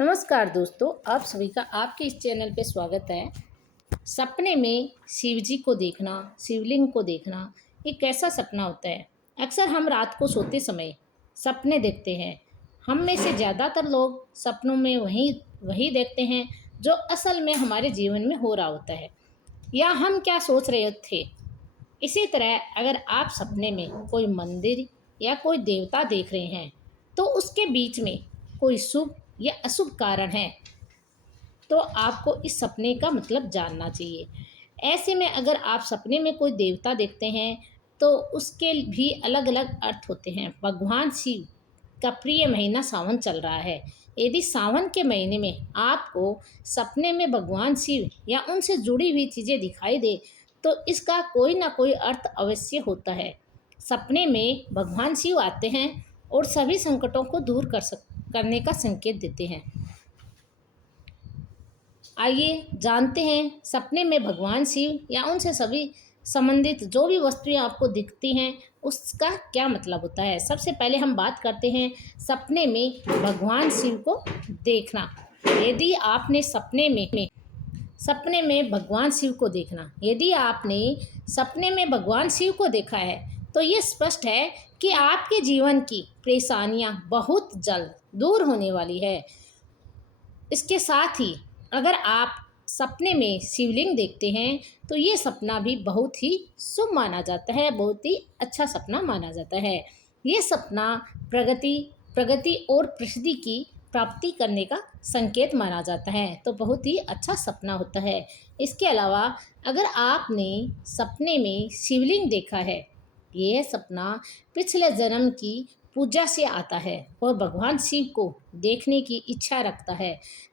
नमस्कार दोस्तों, आप सभी का आपके इस चैनल पे स्वागत है। सपने में शिव जी को देखना, शिवलिंग को देखना, ये कैसा सपना होता है। अक्सर हम रात को सोते समय सपने देखते हैं। हम में से ज़्यादातर लोग सपनों में वही वही देखते हैं जो असल में हमारे जीवन में हो रहा होता है या हम क्या सोच रहे थे। इसी तरह अगर आप सपने में कोई मंदिर या कोई देवता देख रहे हैं तो उसके बीच में कोई शुभ या अशुभ कारण है, तो आपको इस सपने का मतलब जानना चाहिए। ऐसे में अगर आप सपने में कोई देवता देखते हैं तो उसके भी अलग अलग अर्थ होते हैं। भगवान शिव का प्रिय महीना सावन चल रहा है। यदि सावन के महीने में आपको सपने में भगवान शिव या उनसे जुड़ी हुई चीज़ें दिखाई दे तो इसका कोई ना कोई अर्थ अवश्य होता है। सपने में भगवान शिव आते हैं और सभी संकटों को दूर करने का संकेत देते हैं। आइए जानते हैं सपने में भगवान शिव या उनसे सभी संबंधित जो भी वस्तुएं आपको दिखती हैं उसका क्या मतलब होता है। सबसे पहले हम बात करते हैं सपने में भगवान शिव को देखना। यदि आपने सपने में भगवान शिव को देखना, यदि आपने सपने में भगवान शिव को देखा है तो ये स्पष्ट है कि आपके जीवन की परेशानियां बहुत जल्द दूर होने वाली है। इसके साथ ही अगर आप सपने में शिवलिंग देखते हैं तो ये सपना भी बहुत ही शुभ माना जाता है, बहुत ही अच्छा सपना माना जाता है। ये सपना प्रगति प्रगति और प्रसिद्धि की प्राप्ति करने का संकेत माना जाता है, तो बहुत ही अच्छा सपना होता है। इसके अलावा अगर आपने सपने में शिवलिंग देखा है, यह सपना पिछले जन्म की पूजा से आता है और भगवान शिव को देखने की इच्छा रखता है।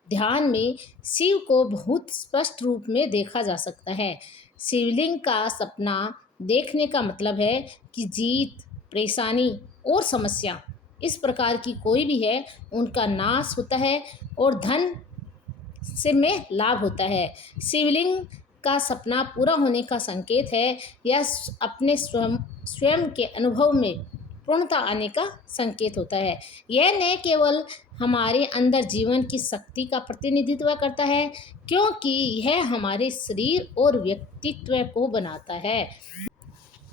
ध्यान में शिव को बहुत स्पष्ट रूप में देखा जा सकता है। शिवलिंग का सपना देखने का मतलब है कि जीत, परेशानी और समस्या इस प्रकार की कोई भी है उनका नाश होता है और धन से में लाभ होता है। शिवलिंग का सपना पूरा होने का संकेत है। यह अपने स्वयं स्वयं के अनुभव में पूर्णता आने का संकेत होता है। यह न केवल हमारे अंदर जीवन की शक्ति का प्रतिनिधित्व करता है, क्योंकि यह हमारे शरीर और व्यक्तित्व को बनाता है।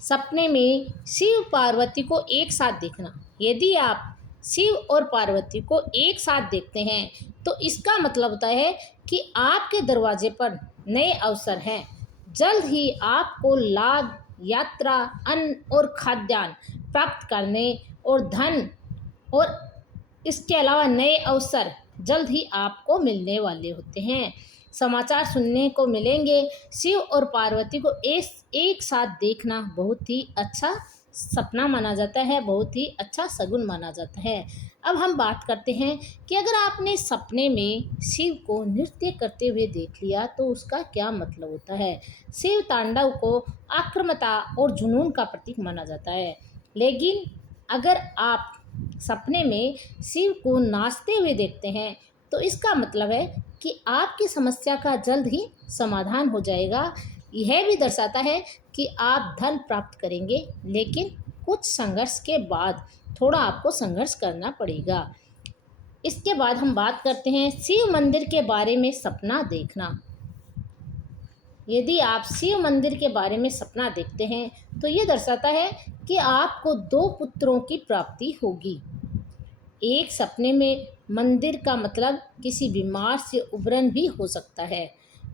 सपने में शिव पार्वती को एक साथ देखना, यदि आप शिव और पार्वती को एक साथ देखते हैं तो इसका मतलब होता है कि आपके दरवाजे पर नए अवसर हैं। जल्द ही आपको लाभ, यात्रा, अन्न और खाद्यान्न प्राप्त करने और धन और इसके अलावा नए अवसर जल्द ही आपको मिलने वाले होते हैं। समाचार सुनने को मिलेंगे। शिव और पार्वती को एक साथ देखना बहुत ही अच्छा सपना माना जाता है, बहुत ही अच्छा शगुन माना जाता है। अब हम बात करते हैं कि अगर आपने सपने में शिव को नृत्य करते हुए देख लिया तो उसका क्या मतलब होता है। शिव तांडव को आक्रामकता और जुनून का प्रतीक माना जाता है, लेकिन अगर आप सपने में शिव को नाचते हुए देखते हैं तो इसका मतलब है कि आपकी समस्या का जल्द ही समाधान हो जाएगा। यह भी दर्शाता है कि आप धन प्राप्त करेंगे, लेकिन कुछ संघर्ष के बाद थोड़ा आपको संघर्ष करना पड़ेगा। इसके बाद हम बात करते हैं शिव मंदिर के बारे में सपना देखना। यदि आप शिव मंदिर के बारे में सपना देखते हैं तो ये दर्शाता है कि आपको 2 पुत्रों की प्राप्ति होगी। एक सपने में मंदिर का मतलब किसी बीमार से उबरन भी हो सकता है।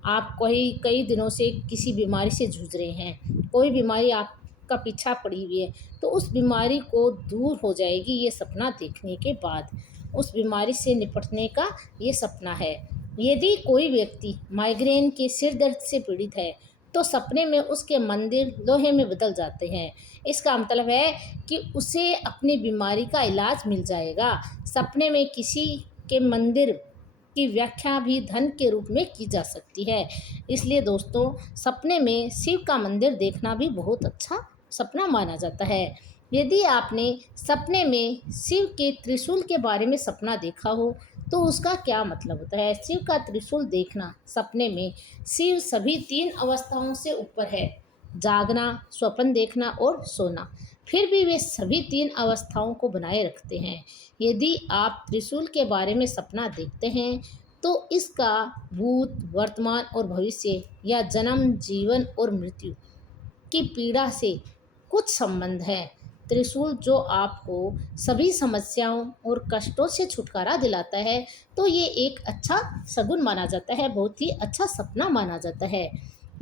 आप कई दिनों से किसी बीमारी से जूझ रहे हैं, कोई बीमारी आपका पीछा पड़ी हुई है, तो उस बीमारी को दूर हो जाएगी ये सपना देखने के बाद। उस बीमारी से निपटने का ये सपना है। यदि कोई व्यक्ति माइग्रेन के सिर दर्द से पीड़ित है तो सपने में उसके मंदिर लोहे में बदल जाते हैं। इसका मतलब है कि उसे अपनी बीमारी का इलाज मिल जाएगा। सपने में किसी के मंदिर की व्याख्या भी धन के रूप में की जा सकती है। इसलिए दोस्तों, सपने में शिव का मंदिर देखना भी बहुत अच्छा सपना माना जाता है। यदि आपने सपने में शिव के त्रिशूल के बारे में सपना देखा हो तो उसका क्या मतलब होता है। शिव का त्रिशूल देखना, सपने में शिव सभी 3 अवस्थाओं से ऊपर है: जागना, स्वप्न देखना और सोना। फिर भी वे सभी तीन अवस्थाओं को बनाए रखते हैं। यदि आप त्रिशूल के बारे में सपना देखते हैं तो इसका भूत, वर्तमान और भविष्य या जन्म, जीवन और मृत्यु की पीड़ा से कुछ संबंध है। त्रिशूल जो आपको सभी समस्याओं और कष्टों से छुटकारा दिलाता है, तो ये एक अच्छा शगुन माना जाता है, बहुत ही अच्छा सपना माना जाता है।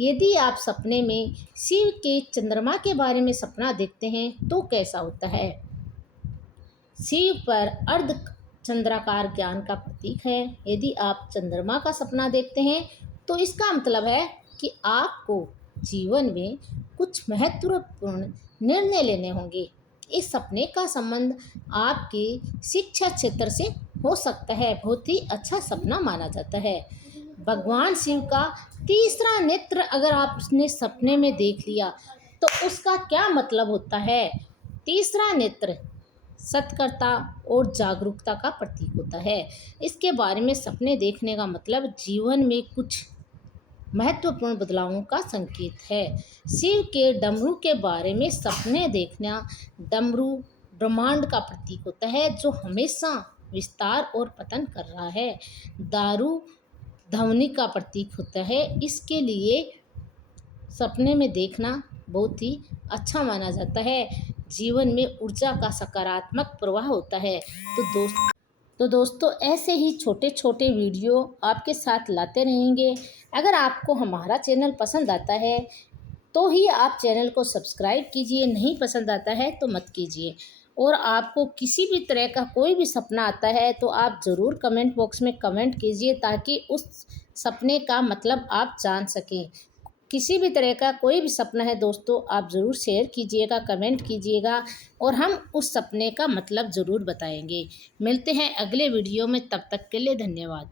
यदि आप सपने में शिव के चंद्रमा के बारे में सपना देखते हैं तो कैसा होता है? शिव पर अर्ध चंद्राकार ज्ञान का प्रतीक है। यदि आप चंद्रमा का सपना देखते हैं तो इसका मतलब है कि आपको जीवन में कुछ महत्वपूर्ण निर्णय लेने होंगे। इस सपने का संबंध आपके शिक्षा क्षेत्र से हो सकता है। बहुत ही अच्छा सपना माना जाता है। भगवान शिव का तीसरा नेत्र अगर आपने सपने में देख लिया तो उसका क्या मतलब होता है? तीसरा नेत्र सतर्कता और जागरूकता का प्रतीक होता है। इसके बारे में सपने देखने का मतलब जीवन में कुछ महत्वपूर्ण बदलावों का संकेत है। शिव के डमरू के बारे में सपने देखना, डमरू ब्रह्मांड का प्रतीक होता है जो हमेशा विस्तार और पतन कर रहा है। दारू ध्वनि का प्रतीक होता है। इसके लिए सपने में देखना बहुत ही अच्छा माना जाता है। जीवन में ऊर्जा का सकारात्मक प्रवाह होता है। तो दोस्तों ऐसे ही छोटे छोटे वीडियो आपके साथ लाते रहेंगे। अगर आपको हमारा चैनल पसंद आता है तो ही आप चैनल को सब्सक्राइब कीजिए, नहीं पसंद आता है तो मत कीजिए। और आपको किसी भी तरह का कोई भी सपना आता है तो आप ज़रूर कमेंट बॉक्स में कमेंट कीजिए ताकि उस सपने का मतलब आप जान सकें। किसी भी तरह का कोई भी सपना है दोस्तों, आप ज़रूर शेयर कीजिएगा, कमेंट कीजिएगा और हम उस सपने का मतलब ज़रूर बताएंगे। मिलते हैं अगले वीडियो में, तब तक के लिए धन्यवाद।